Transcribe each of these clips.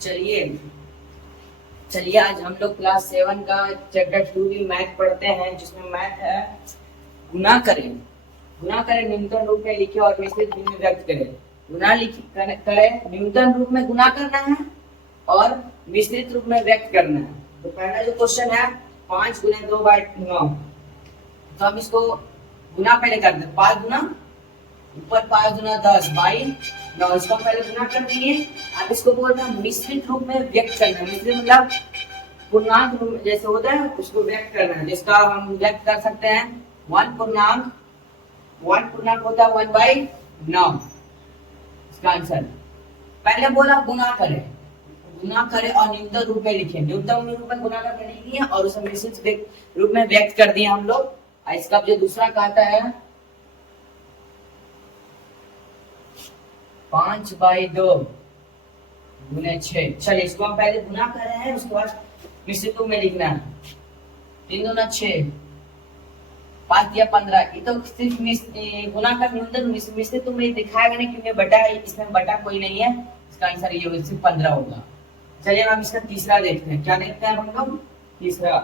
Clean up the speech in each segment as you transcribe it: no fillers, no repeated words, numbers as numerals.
चलिए चलिए आज हम लोग क्लास 7 का चैप्टर 2 की मैथ पढ़ते हैं, जिसमें मैथ है गुना करें। गुना करें न्यूनतम रूप में लिखे और मिश्रित रूप में व्यक्त करें। गुना करें न्यूनतम रूप में गुना करना है और मिश्रित रूप में व्यक्त करना है। तो पहला जो क्वेश्चन है 5 गुने 2/9, तो हम इसको गुना पहले करते हैं। 5 गुना ऊपर 5 गुना 10 बाई 9, इसको पहले गुना कर देंगे। अब इसको बोलते हैं मिश्रित रूप में व्यक्त करना। मिश्रित मतलब पूर्णांक रूप जैसे होता है उसको व्यक्त करना है, जिसका हम व्यक्त कर सकते हैं 1 पूर्णांक होता है 1/9। इसका आंसर पहले बोला गुना करें और न्यूनतम रूप में लिखे। न्यूनतम रूप में गुना करके नहीं लिया और उसे मिश्रित रूप में व्यक्त कर दिए हम लोग। इसका जो दूसरा कहता है 5/2 गुने 6। चलिए इसको हम पहले गुना कर रहे हैं, उसके बाद मिश्रित रूप में लिखना है। 3 दूना 6, 5 या 15। ये तो सिर्फ गुना का न्यूनतम मिश्रित रूप में दिखाएगा नहीं, क्योंकि बटा है, इसमें बटा कोई नहीं है। इसका आंसर ये सिर्फ 15 होगा। चलिए हम इसका तीसरा देखते हैं। क्या देखते हैं हम लोग? तीसरा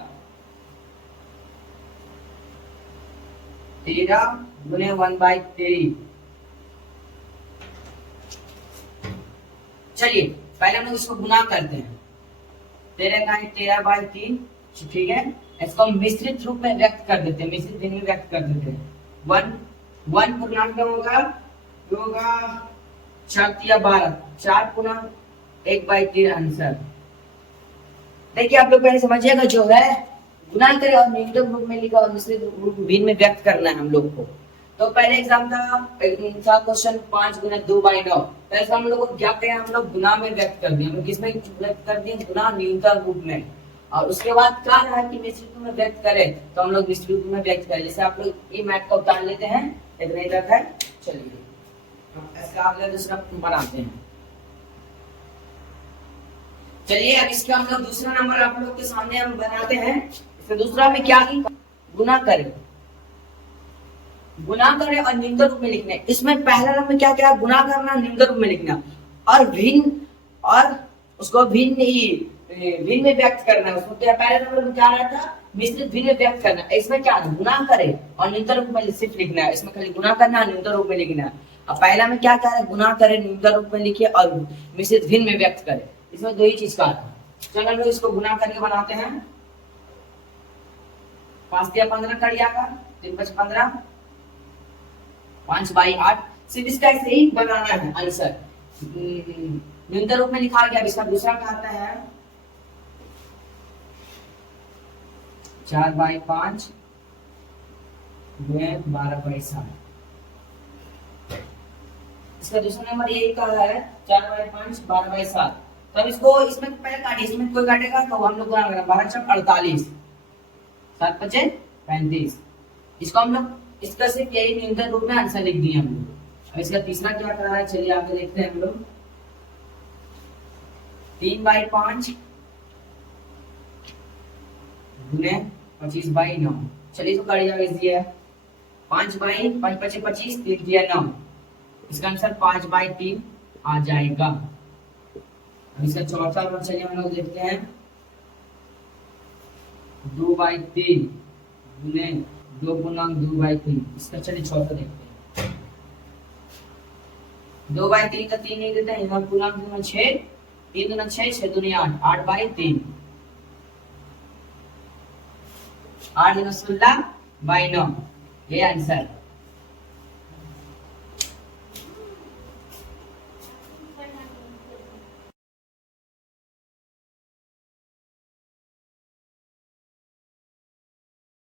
13 गुने 1/3। चलिए पहले हम लोग इसको गुना करते हैं। 13/3, ठीक है। इसको हम मिश्रित रूप में व्यक्त कर देते हैं, मिश्रित रूप में व्यक्त कर देते हैं। 1 पूर्णांक में होगा 4 या 12, 4 पूर्णांक 1/3 आंसर। देखिए आप लोग पहले समझिएगा, जो है गुना करें और न्यूनतम रूप में लिखा और मिश्रित रूप में व्यक्त करना है हम लोग को। तो पहले एग्जाम था क्वेश्चन 5 गुना 2/9। पहले हम लोग को क्या करें, हम लोग गुना में व्यक्त कर दिए। हम लोग किसमें व्यक्त कर दिए? गुना न्यूनतम रूप में। और उसके बाद क्या रहा कि मिश्रित रूप में व्यक्त करें, तो हम लोग मिश्रित रूप में व्यक्त करें। जैसे आप लोग ये मैथ को उतार लेते हैं, इतना ही तक है। चलिए इसका अगला दूसरा बनाते हैं। चलिए अब इसका हम लोग दूसरा नंबर आप लोग के सामने हम बनाते हैं। इसका दूसरा में क्या की गुना करें और न्यूनतम रूप में लिखना है। इसमें पहला नंबर क्या क्या गुना करना, न्यूनतम रूप में लिखना और भिन्न और उसको भिन्न में व्यक्त करना है। उसको क्या पहले नंबर में क्या रहा था? मिश्रित भिन्न में व्यक्त करना। इसमें क्या गुना करे और न्यूनतम रूप में सिर्फ लिखना है। इसमें खाली गुना करना, न्यूनतम रूप में लिखना है। अब पहला में क्या कह रहा है? गुना करे, न्यूनतम रूप में लिखे और मिश्रित भिन्न में व्यक्त करे। इसमें दो ही चीज का है। चलो हम लोग इसको गुना करके बनाते हैं। 5 या 15 कर जाएगा, 3 5 15, 5/8। सिर्फ इसका ऐसे ही बनाना है आंसर। न्यूनतम रूप में लिखा गया। इसका दूसरा कहता है 4/5 गुणे 12/7। इसका दूसरा नंबर यही कहा है 4/5 12/7। तो इसको इसमें पहले काटिए, इसमें कोई काटेगा तो हम लोग गुना करेंगे। 12 × 48, 7 × 5 35। इसको हम लोग इसका सिर्फ यही न्यूनतम रूप में आंसर लिख दिए हम लोग। अब इसका तीसरा क्या कर रहा है, चलिए आगे देखते हैं हम लोग। 3/5 गुने 25/9। चलिए इसको काट जाएगा इसलिए 5/5 5 25, 3 दिया 9। इसका आंसर 5/3 आ जाएगा। अब इसका चौथा नंबर चलिए हम लोग देखते हैं। 2/3 गुने 2 पूर्णांक 2/3। इसका चलिए चौथा देखते हैं। 2/3 का 3 नहीं देता है, यहाँ पूर्णांक दूना 6, 3 दूना 6, 6 दूनी 8, 8/3, 8 दूना 16/9। ये आंसर।